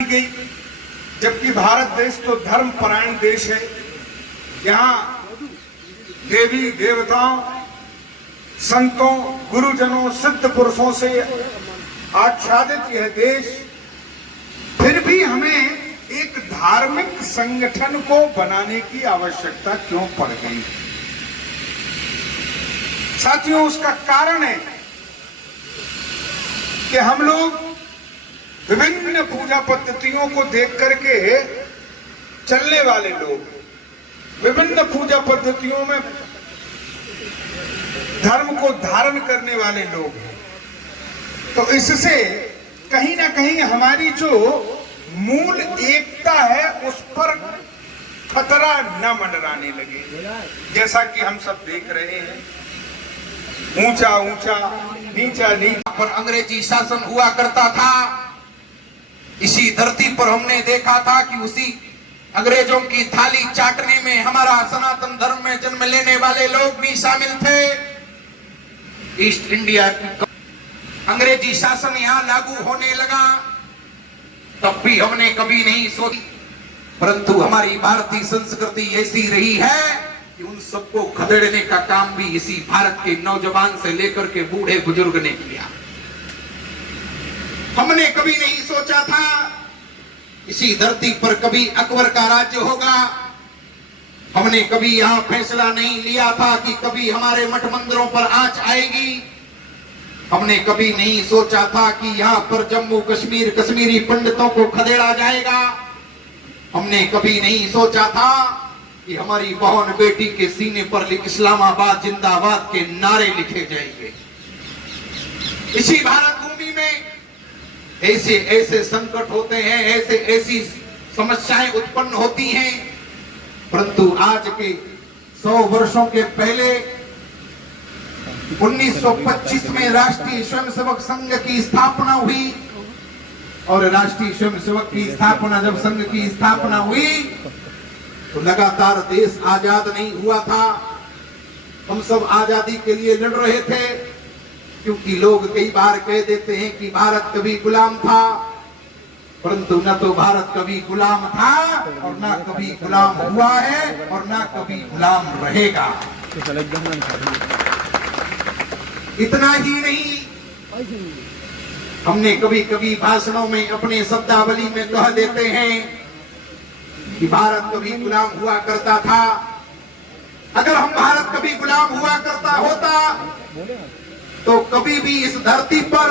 गई, जबकि भारत देश तो धर्म परायण देश है। यहाँ देवी देवताओं, संतों, गुरुजनों, सिद्ध पुरुषों से आच्छादित यह देश, फिर भी हमें एक धार्मिक संगठन को बनाने की आवश्यकता क्यों पड़ गई? साथियों, उसका कारण है कि हम लोग विभिन्न पूजा पद्धतियों को देख करके चलने वाले लोग, विभिन्न पूजा पद्धतियों में धर्म को धारण करने वाले लोग हैं। तो इससे कहीं ना कहीं हमारी जो मूल एकता है उस पर खतरा न मंडराने लगे। जैसा कि हम सब देख रहे हैं, ऊंचा ऊंचा, नीचा नीचा पर अंग्रेजी शासन हुआ करता था। इसी धरती पर हमने देखा था कि उसी अंग्रेजों की थाली चाटने में हमारा सनातन धर्म में जन्म लेने वाले लोग भी शामिल थे। ईस्ट इंडिया अंग्रेजी शासन यहाँ लागू होने लगा, तब भी हमने कभी नहीं सोची, परंतु हमारी भारतीय संस्कृति ऐसी रही है कि उन सबको खदेड़ने का काम भी इसी भारत के नौजवान से लेकर के बूढ़े बुजुर्ग ने किया। हमने कभी नहीं सोचा था इसी धरती पर कभी अकबर का राज्य होगा। हमने कभी यहाँ फैसला नहीं लिया था कि कभी हमारे मठ मंदिरों पर आंच आएगी। हमने कभी नहीं सोचा था कि यहाँ पर जम्मू कश्मीर कश्मीरी पंडितों को खदेड़ा जाएगा। हमने कभी नहीं सोचा था कि हमारी बहन बेटी के सीने पर इस्लामाबाद जिंदाबाद के नारे लिखे जाएंगे। इसी भारत भूमि में ऐसे ऐसे संकट होते हैं, ऐसे ऐसी समस्याएं उत्पन्न होती हैं, परंतु आज के 100 वर्षों के पहले 1925 में राष्ट्रीय स्वयंसेवक संघ की स्थापना हुई। और राष्ट्रीय स्वयंसेवक की स्थापना, जब संघ की स्थापना हुई तो लगातार देश आजाद नहीं हुआ था। हम सब आजादी के लिए लड़ रहे थे, क्योंकि लोग कई बार कह देते हैं कि भारत कभी गुलाम था, परंतु न तो भारत कभी गुलाम था और न कभी गुलाम हुआ है और न कभी गुलाम रहेगा। इतना ही नहीं, हमने कभी कभी भाषणों में अपने शब्दावली में कह देते हैं कि भारत कभी गुलाम हुआ करता था। अगर हम भारत कभी गुलाम हुआ करता होता तो कभी भी इस धरती पर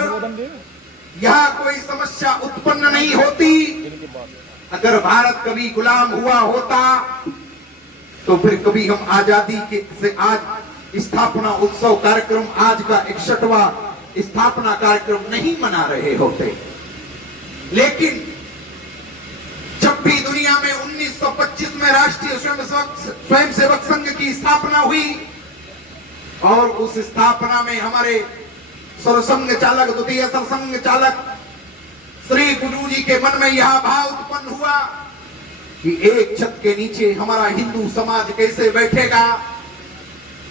यहाँ कोई समस्या उत्पन्न नहीं होती। अगर भारत कभी गुलाम हुआ होता तो फिर कभी हम आजादी के से आज स्थापना उत्सव कार्यक्रम, आज का 61वां स्थापना कार्यक्रम नहीं मना रहे होते। लेकिन जब भी दुनिया में 1925 में राष्ट्रीय स्वयंसेवक संघ की स्थापना हुई और उस स्थापना में हमारे सरसंघ चालक, द्वितीय सरसंघ चालक श्री गुरु जी के मन में यह भाव उत्पन्न हुआ कि एक छत के नीचे हमारा हिंदू समाज कैसे बैठेगा,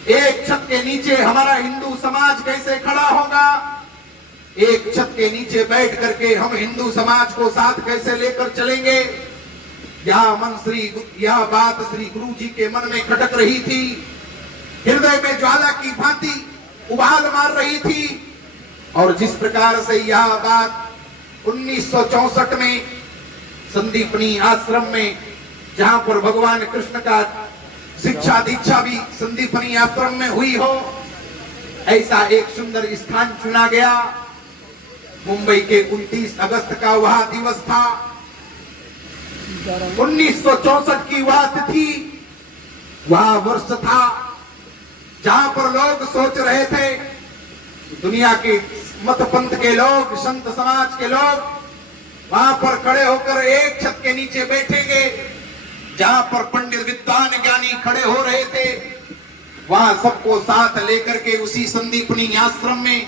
एक छत के नीचे हमारा हिंदू समाज कैसे खड़ा होगा, एक छत के नीचे बैठ करके हम हिंदू समाज को साथ कैसे लेकर चलेंगे। यह बात श्री गुरु जी के मन में खटक रही थी, हृदय में ज्वाला की भांति उबाल मार रही थी। और जिस प्रकार से यह बात 1964 में संदीपनी आश्रम में, जहां पर भगवान कृष्ण का शिक्षा दीक्षा भी संदीपनी आश्रम में हुई हो, ऐसा एक सुंदर स्थान चुना गया। मुंबई के 29 अगस्त का वह दिवस था। 1964 की वह तिथि, वह वर्ष था जहां पर लोग सोच रहे थे, दुनिया के मत पंथ के लोग, संत समाज के लोग वहां पर खड़े होकर एक छत के नीचे बैठेंगे। जहां पर पंडित विद्वान ज्ञानी खड़े हो रहे थे, वहां सबको साथ लेकर के उसी संदीपनी आश्रम में